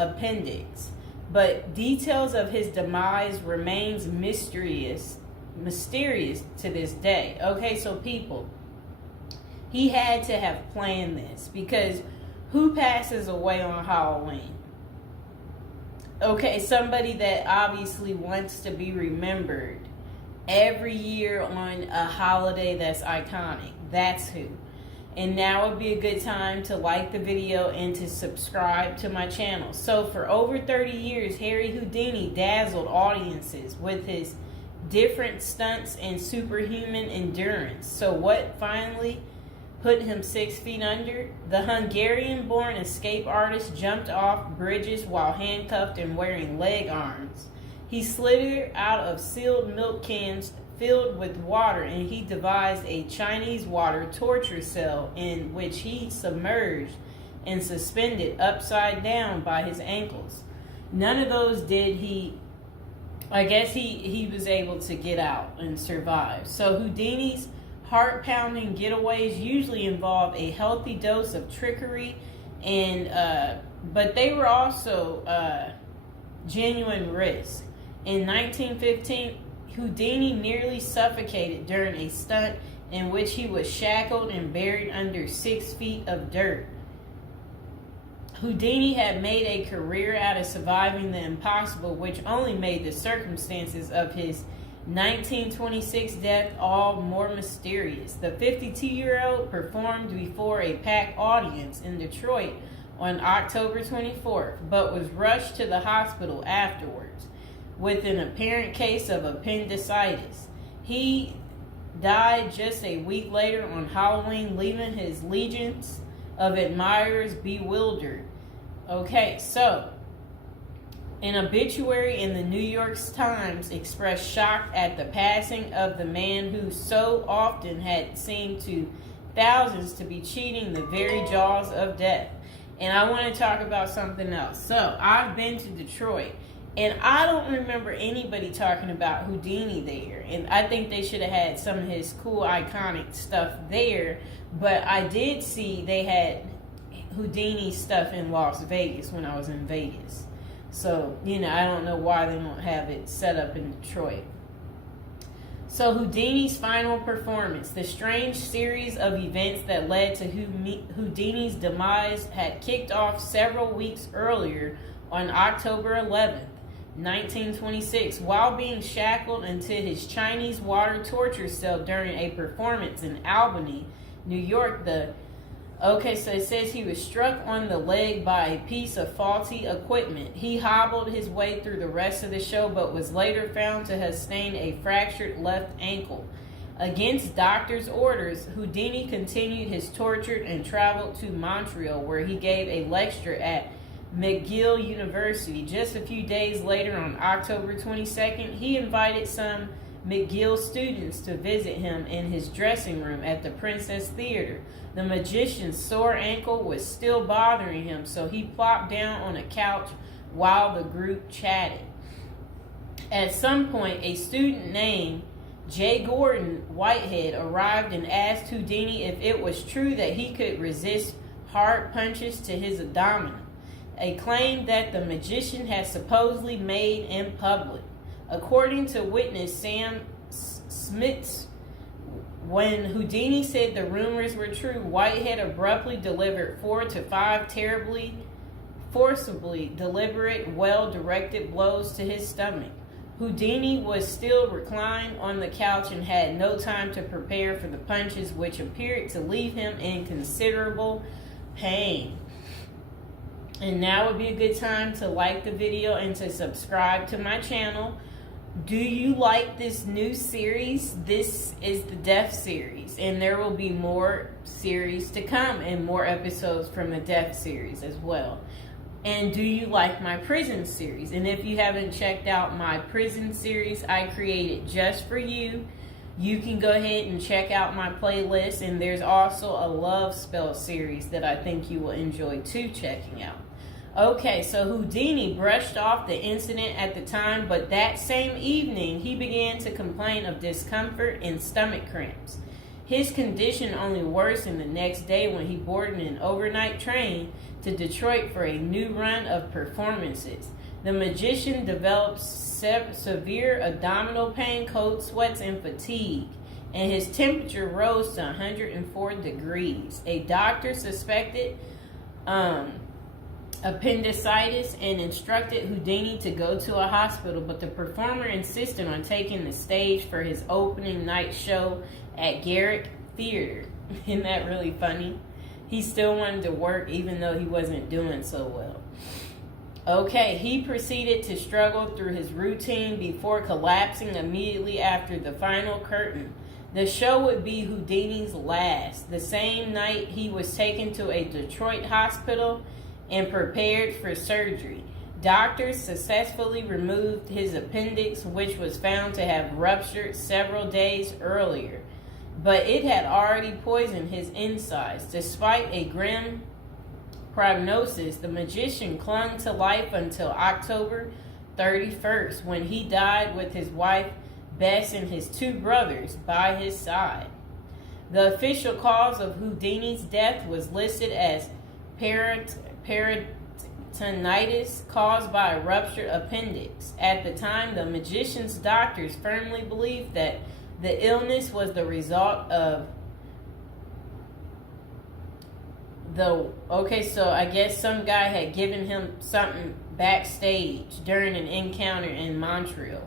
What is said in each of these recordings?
appendix, but details of his demise remains mysterious to this day. Okay, so people, he had to have planned this, because who passes away on Halloween? Okay, somebody that obviously wants to be remembered every year on a holiday that's iconic. That's who. And now would be a good time to like the video and to subscribe to my channel. So for over 30 years, Harry Houdini dazzled audiences with his different stunts and superhuman endurance. So what finally put him 6 feet under? The Hungarian-born escape artist jumped off bridges while handcuffed and wearing leg arms. He slithered out of sealed milk cans filled with water, and he devised a Chinese water torture cell in which he submerged and suspended upside down by his ankles. None of those did he. I guess he was able to get out and survive. So Houdini's heart-pounding getaways usually involve a healthy dose of trickery, and but they were also genuine risk. In 1915, Houdini nearly suffocated during a stunt in which he was shackled and buried under 6 feet of dirt. Houdini had made a career out of surviving the impossible, which only made the circumstances of his 1926 death all more mysterious. The 52-year-old performed before a packed audience in Detroit on October 24th, but was rushed to the hospital afterwards with an apparent case of appendicitis. He died just a week later on Halloween, leaving his legions of admirers bewildered. Okay, so an obituary in the New York Times expressed shock at the passing of the man who so often had seemed to thousands to be cheating the very jaws of death. And I want to talk about something else. So I've been to Detroit, and I don't remember anybody talking about Houdini there. And I think they should have had some of his cool, iconic stuff there. But I did see they had Houdini stuff in Las Vegas when I was in Vegas. So, I don't know why they don't have it set up in Detroit. So Houdini's final performance. The strange series of events that led to Houdini's demise had kicked off several weeks earlier on October 11th. 1926, while being shackled into his Chinese water torture cell during a performance in Albany, New York. So it says he was struck on the leg by a piece of faulty equipment. He hobbled his way through the rest of the show, but was later found to have sustained a fractured left ankle. Against doctors' orders, Houdini continued his torture and traveled to Montreal, where he gave a lecture at McGill University. Just a few days later, on October 22nd, he invited some McGill students to visit him in his dressing room at the Princess Theater. The magician's sore ankle was still bothering him, so he plopped down on a couch while the group chatted. At some point, a student named J. Gordon Whitehead arrived and asked Houdini if it was true that he could resist hard punches to his abdomen, a claim that the magician had supposedly made in public. According to witness Sam Smits, when Houdini said the rumors were true, Whitehead abruptly delivered 4 to 5 terribly, forcibly deliberate, well-directed blows to his stomach. Houdini was still reclined on the couch and had no time to prepare for the punches, which appeared to leave him in considerable pain. And now would be a good time to like the video and to subscribe to my channel. Do you like this new series? This is the Death series, and there will be more series to come and more episodes from the Death series as well. And do you like my prison series? And if you haven't checked out my prison series I created just for you, you can go ahead and check out my playlist. And there's also a love spell series that I think you will enjoy too checking out. Okay, so Houdini brushed off the incident at the time, but that same evening he began to complain of discomfort and stomach cramps. His condition only worsened the next day when he boarded an overnight train to Detroit for a new run of performances. The magician developed severe abdominal pain, cold sweats, and fatigue, and his temperature rose to 104 degrees. A doctor suspected appendicitis and instructed Houdini to go to a hospital, but the performer insisted on taking the stage for his opening night show at Garrick Theater. Isn't that really funny? He still wanted to work even though he wasn't doing so well. Okay, he proceeded to struggle through his routine before collapsing immediately after the final curtain. The show would be Houdini's last. The same night, he was taken to a Detroit hospital and prepared for surgery. Doctors successfully removed his appendix, which was found to have ruptured several days earlier, but it had already poisoned his insides. Despite a grim prognosis, the magician clung to life until October 31st, when he died with his wife Bess and his two brothers by his side. The official cause of Houdini's death was listed as peritonitis caused by a ruptured appendix. At the time, the magician's doctors firmly believed that the illness was the result of so I guess some guy had given him something backstage during an encounter in Montreal.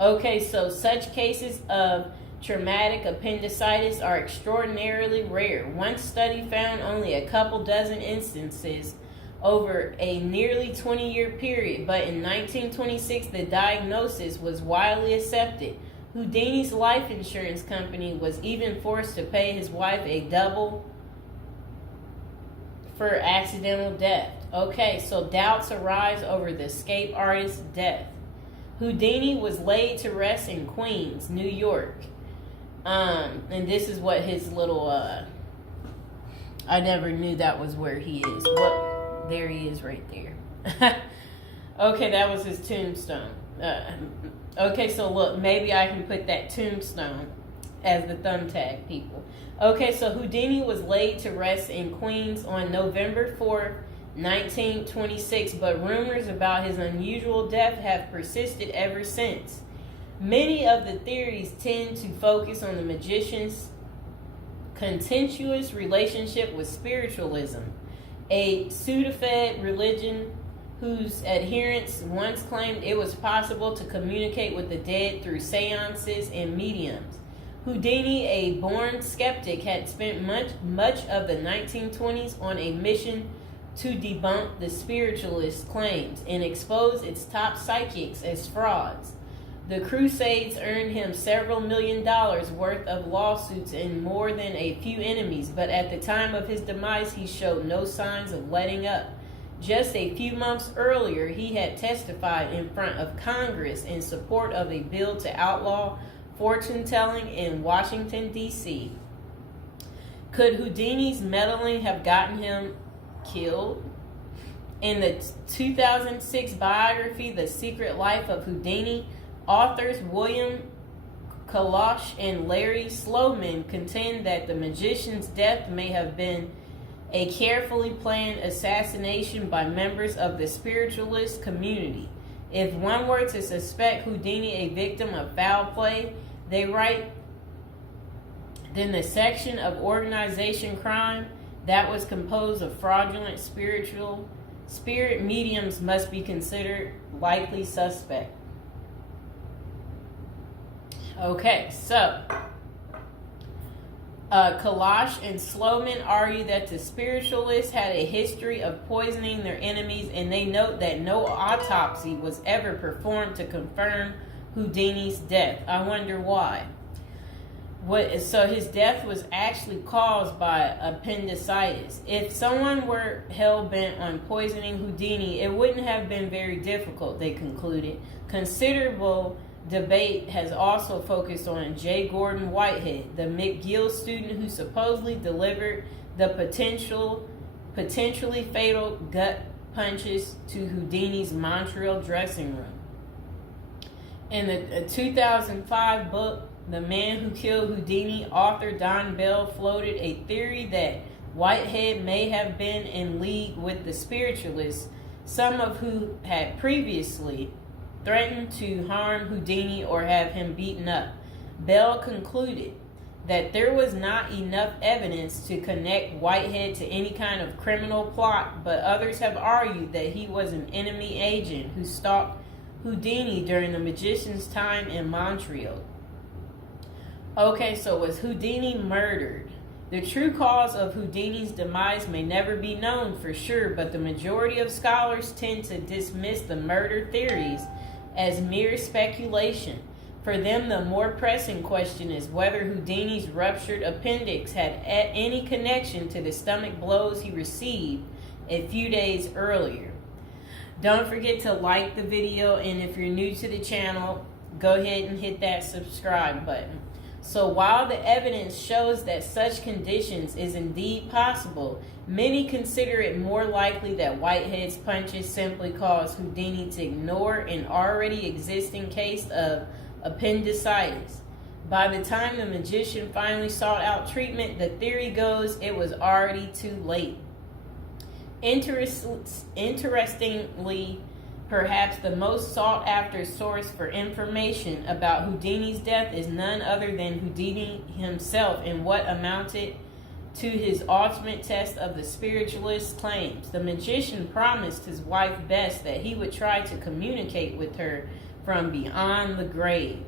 Okay, so such cases of traumatic appendicitis are extraordinarily rare. One study found only a couple dozen instances over a nearly 20-year period, but in 1926 the diagnosis was widely accepted. Houdini's life insurance company was even forced to pay his wife a double for accidental death. Okay, so doubts arise over the escape artist's death. Houdini was laid to rest in Queens, New York. And this is what his little, I never knew that was where he is. There he is right there. Okay, that was his tombstone. Okay, so look, maybe I can put that tombstone as the thumbtack, people. Okay, so Houdini was laid to rest in Queens on November 4th, 1926, but rumors about his unusual death have persisted ever since. Many of the theories tend to focus on the magician's contentious relationship with spiritualism, a pseudo-fed religion whose adherents once claimed it was possible to communicate with the dead through seances and mediums. Houdini, a born skeptic, had spent much of the 1920s on a mission to debunk the spiritualist claims and expose its top psychics as frauds. The Crusades earned him several $1 million worth of lawsuits and more than a few enemies, but at the time of his demise, he showed no signs of letting up. Just a few months earlier, he had testified in front of Congress in support of a bill to outlaw fortune-telling in Washington, D.C. Could Houdini's meddling have gotten him killed? In the 2006 biography, The Secret Life of Houdini, authors William Kalash and Larry Sloman contend that the magician's death may have been a carefully planned assassination by members of the spiritualist community. If one were to suspect Houdini a victim of foul play, they write, then the section of organization crime that was composed of fraudulent spirit mediums must be considered likely suspect. Okay, so Kalash and Sloman argue that the spiritualists had a history of poisoning their enemies, and they note that no autopsy was ever performed to confirm Houdini's death. I wonder why. So his death was actually caused by appendicitis. If someone were hell-bent on poisoning Houdini, it wouldn't have been very difficult, they concluded. Considerable debate has also focused on J. Gordon Whitehead, the McGill student who supposedly delivered the potentially fatal gut punches to Houdini's Montreal dressing room. In the 2005 book, the man who killed Houdini, author Don Bell, floated a theory that Whitehead may have been in league with the spiritualists, some of who had previously threatened to harm Houdini or have him beaten up. Bell concluded that there was not enough evidence to connect Whitehead to any kind of criminal plot, but others have argued that he was an enemy agent who stalked Houdini during the magician's time in Montreal. Okay, so was Houdini murdered? The true cause of Houdini's demise may never be known for sure, but the majority of scholars tend to dismiss the murder theories as mere speculation. For them, the more pressing question is whether Houdini's ruptured appendix had any connection to the stomach blows he received a few days earlier. Don't forget to like the video, and if you're new to the channel, go ahead and hit that subscribe button. So while the evidence shows that such conditions is indeed possible, many consider it more likely that Whitehead's punches simply caused Houdini to ignore an already existing case of appendicitis. By the time the magician finally sought out treatment, the theory goes it was already too late. Interestingly, perhaps the most sought after source for information about Houdini's death is none other than Houdini himself in what amounted to his ultimate test of the spiritualist's claims. The magician promised his wife Bess that he would try to communicate with her from beyond the grave.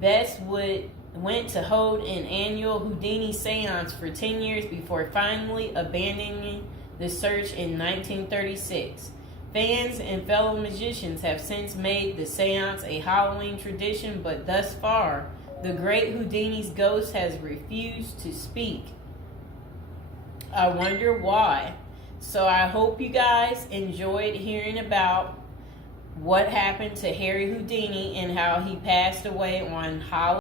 Bess went to hold an annual Houdini seance for 10 years before finally abandoning the search in 1936. Fans and fellow magicians have since made the seance a Halloween tradition, but thus far, the great Houdini's ghost has refused to speak. I wonder why. So I hope you guys enjoyed hearing about what happened to Harry Houdini and how he passed away on Halloween.